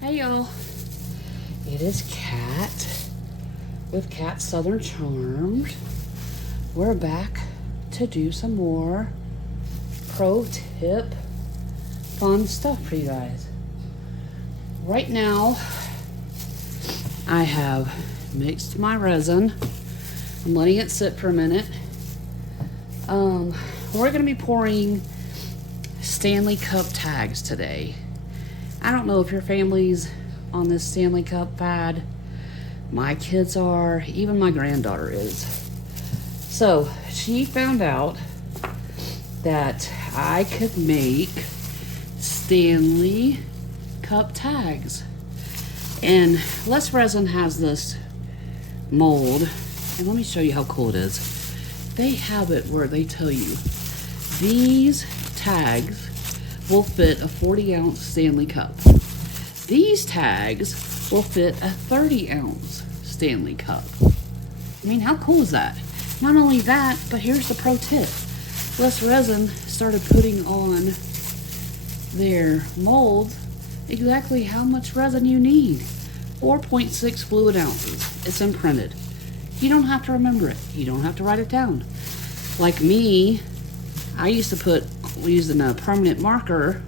Hey y'all, it is Kat with Kat Southern Charms. We're back to do some more pro tip fun stuff for you guys. Right now, I have mixed my resin. I'm letting it sit for a minute. We're gonna be pouring Stanley Cup tags today. I don't know if your family's on this Stanley Cup Fad. My kids are, even my granddaughter is. So she found out that I could make Stanley Cup tags. And Les Resin has this mold, and let me show you how cool it is. They have it where they tell you these tags will fit a 40-ounce Stanley Cup. These tags will fit a 30-ounce Stanley Cup. I mean, how cool is that? Not only that, but here's the pro tip. Les Resin started putting on their molds exactly how much resin you need. 4.6 fluid ounces. It's imprinted. You don't have to remember it. You don't have to write it down. Like me, I used to put, using a permanent marker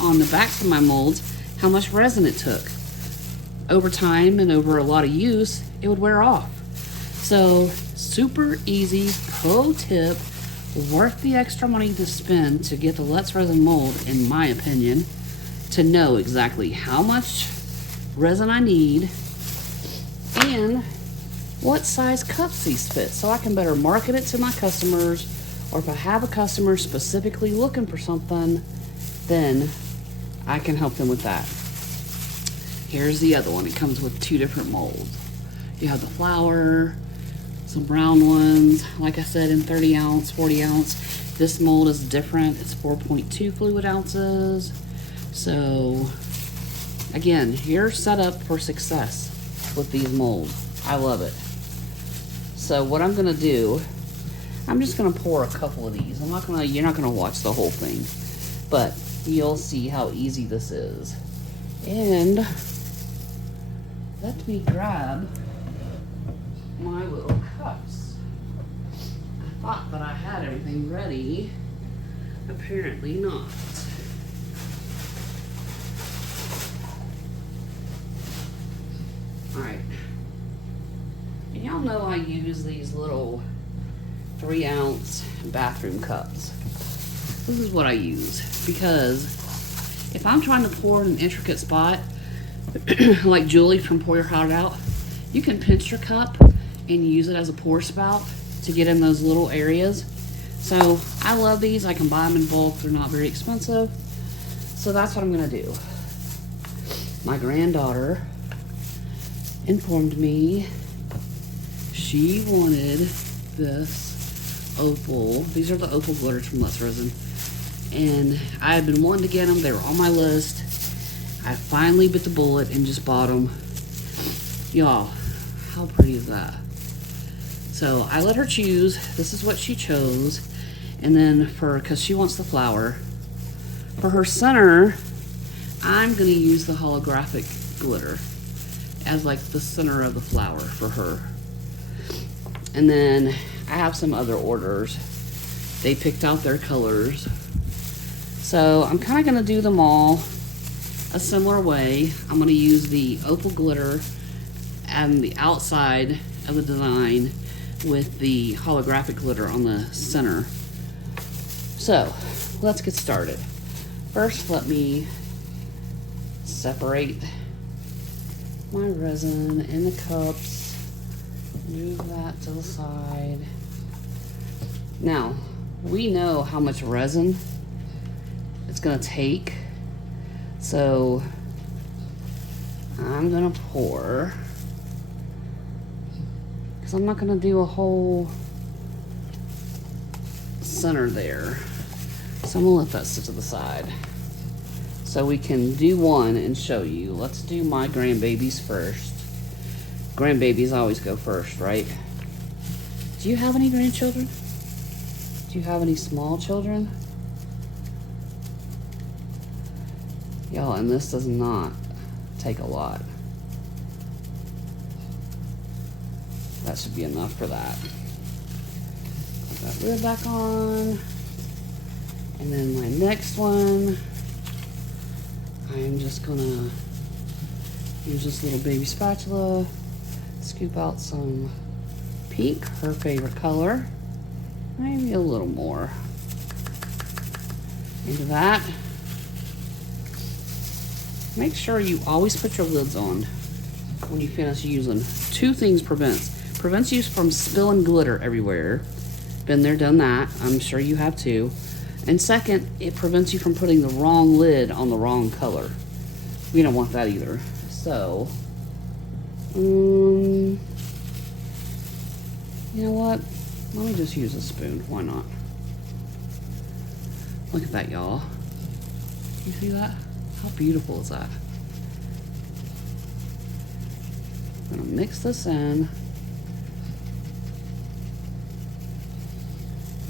on the backs of my molds, how much resin it took. Over time and over a lot of use, it would wear off. So, super easy, pro tip, worth the extra money to spend to get the Les Resin mold, in my opinion, to know exactly how much resin I need and what size cups these fit, so I can better market it to my customers. Or if I have a customer specifically looking for something, then I can help them with that. Here's the other one. It comes with two different molds. You have the flower, some brown ones, like I said, in 30 ounce, 40 ounce. This mold is different. It's 4.2 fluid ounces. So again, you're set up for success with these molds. I love it. So what I'm gonna do, I'm just gonna pour a couple of these. You're not gonna watch the whole thing, but you'll see how easy this is. And let me grab my little cups. I thought that I had everything ready. Apparently not. All right. And y'all know I use these little 3-ounce bathroom cups. This is what I use because if I'm trying to pour in an intricate spot, like Julie from Pour Your Heart Out, you can pinch your cup and use it as a pour spout to get in those little areas. So I love these. I can buy them in bulk. They're not very expensive. So that's what I'm gonna do. My granddaughter informed me she wanted this Opal. These are the Opal glitters from Les Resin. And I had been wanting to get them. They were on my list. I finally bit the bullet and just bought them. Y'all, how pretty is that? So I let her choose. This is what she chose. And then because she wants the flower, for her center, I'm going to use the holographic glitter as like the center of the flower for her. And then I have some other orders. They picked out their colors. So I'm kind of going to do them all a similar way. I'm going to use the Opal glitter and the outside of the design with the holographic glitter on the center. So let's get started. First, let me separate my resin in the cups. Move that to the side. Now, we know how much resin it's gonna take, so I'm gonna pour, because I'm not gonna do a whole center there. So I'm gonna let that sit to the side so we can do one and show you. Let's do my grandbabies first. Grandbabies always go first, right? Do you have any grandchildren? Do you have any small children? Y'all, and this does not take a lot. That should be enough for that. Put that lid back on. And then my next one, I am just gonna use this little baby spatula, scoop out some pink, her favorite color, maybe a little more into that. Make sure you always put your lids on when you finish using. Two things prevents you from spilling glitter everywhere. Been there, done that. I'm sure you have too. And second, it prevents you from putting the wrong lid on the wrong color. We don't want that either. So, you know what? Let me just use a spoon. Why not? Look at that, y'all. You see that? How beautiful is that? I'm gonna mix this in.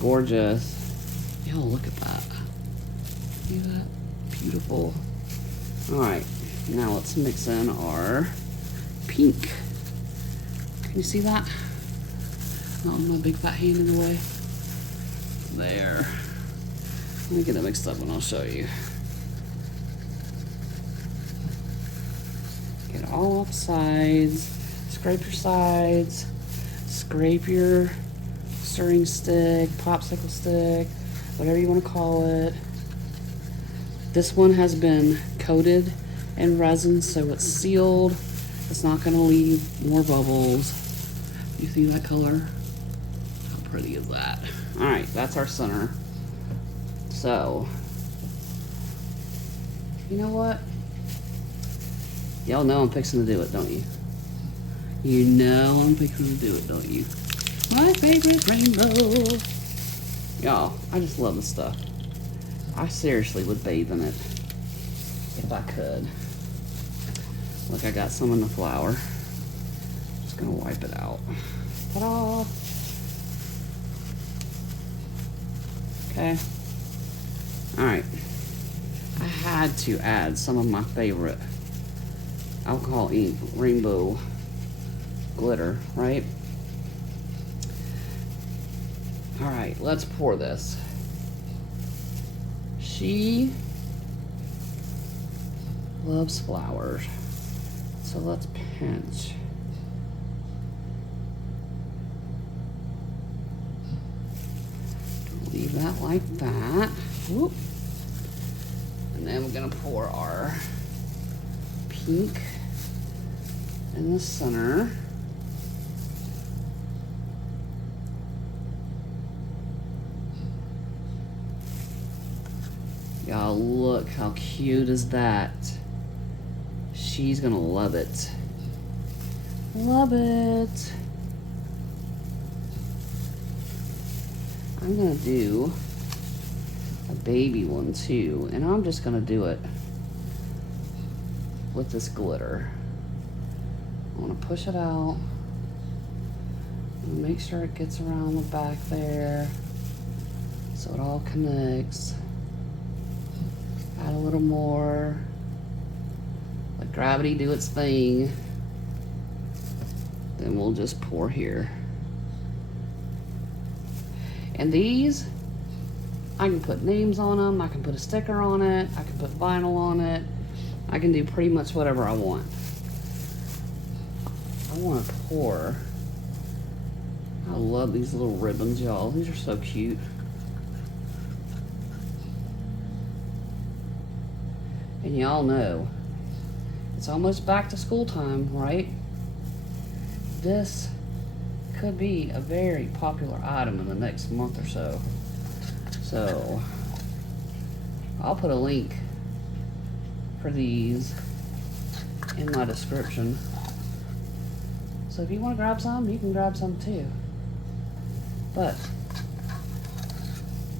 Gorgeous. Y'all, look at that. See that? Beautiful. All right, now let's mix in our pink. Can you see that? Not with my big fat hand in the way. There. Let me get it mixed up and I'll show you. Get it all off sides. Scrape your sides. Scrape your stirring stick, popsicle stick, whatever you want to call it. This one has been coated in resin, so it's sealed. It's not going to leave more bubbles. You see that color? How pretty is that? All right, that's our center. So, you know what? Y'all know I'm fixing to do it, don't you? You know I'm fixing to do it, don't you? My favorite rainbow. Y'all, I just love this stuff. I seriously would bathe in it if I could. Look, I got some in the flour. Just gonna wipe it out. Ta-da! Okay. Alright. I had to add some of my favorite alcohol ink rainbow glitter, right? Alright, let's pour this. She loves flowers. So let's pinch. Leave that like that. Whoop. And then we're gonna pour our pink in the center. Y'all, look how cute is that. She's gonna love it. Love it. I'm gonna do a baby one too, and I'm just gonna do it with this glitter. I wanna push it out. Make sure it gets around the back there so it all connects. Add a little more. Let gravity do its thing. Then we'll just pour here. And these, I can put names on them. I can put a sticker on it. I can put vinyl on it. I can do pretty much whatever I want. I want to pour. I love these little ribbons, y'all. These are so cute. And y'all know, it's almost back to school time, right? This could be a very popular item in the next month or so. So, I'll put a link for these in my description. So if you want to grab some, you can grab some too. But,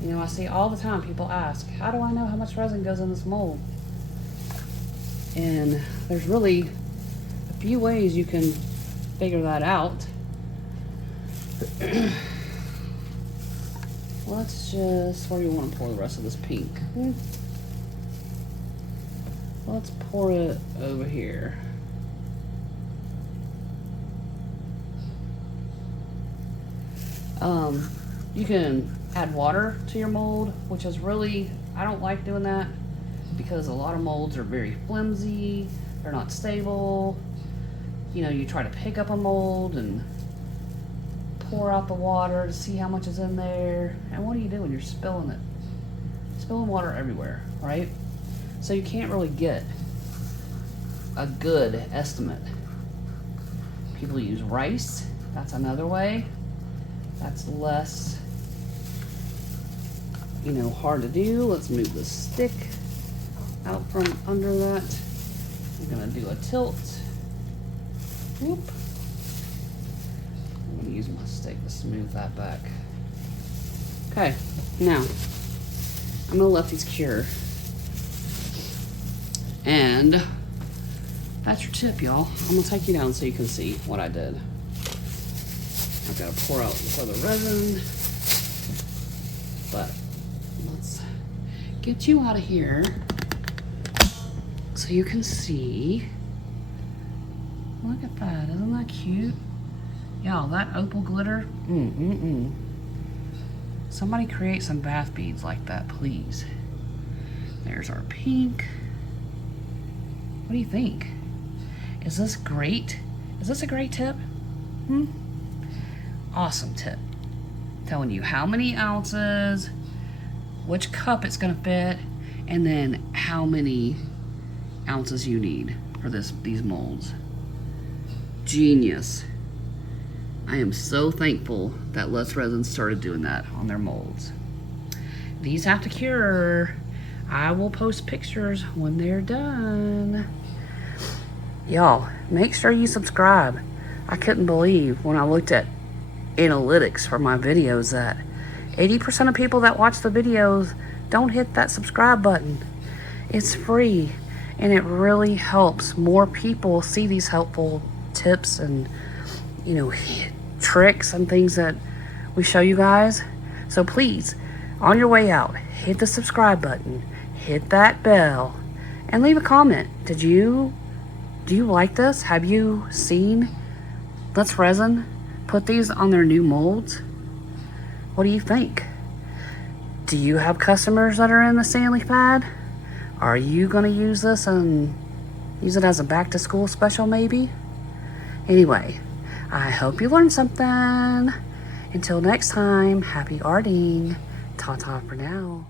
you know, I see all the time people ask, how do I know how much resin goes in this mold? And there's really a few ways you can figure that out. Let's just, where do you want to pour the rest of this pink? Let's pour it over here. You can add water to your mold, which is really, I don't like doing that because a lot of molds are very flimsy, they're not stable. You know, you try to pick up a mold and pour out the water to see how much is in there, and what are you doing? You're spilling it. Spilling water everywhere, right? So you can't really get a good estimate. People use rice, that's another way. That's less, you know, hard to do. Let's move the stick out from under that. I'm gonna do a tilt. Whoop. I'm gonna use my stick to smooth that back. Okay, now I'm gonna let these cure. And that's your tip, y'all. I'm gonna take you down so you can see what I did. I've got to pour out this other resin, but let's get you out of here so you can see. Look at that, isn't that cute? Y'all, that opal glitter, Somebody create some bath beads like that, please. There's our pink. What do you think? Is this great? Is this a great tip? Awesome tip. Telling you how many ounces, which cup it's gonna fit, and then how many ounces you need for these molds. Genius. I am so thankful that Let's Resin started doing that on their molds. These have to cure. I will post pictures when they're done. Y'all, make sure you subscribe. I couldn't believe when I looked at analytics for my videos that 80% of people that watch the videos don't hit that subscribe button. It's free and it really helps more people see these helpful tips and, you know, tricks and things that we show you guys. So please, on your way out, hit the subscribe button, hit that bell, and leave a comment. Do you like this? Have you seen Let's Resin put these on their new molds? What do you think? Do you have customers that are in the Stanley Fad? Are you going to use this and use it as a back to school special maybe? Anyway, I hope you learned something. Until next time, happy arting. Ta-ta for now.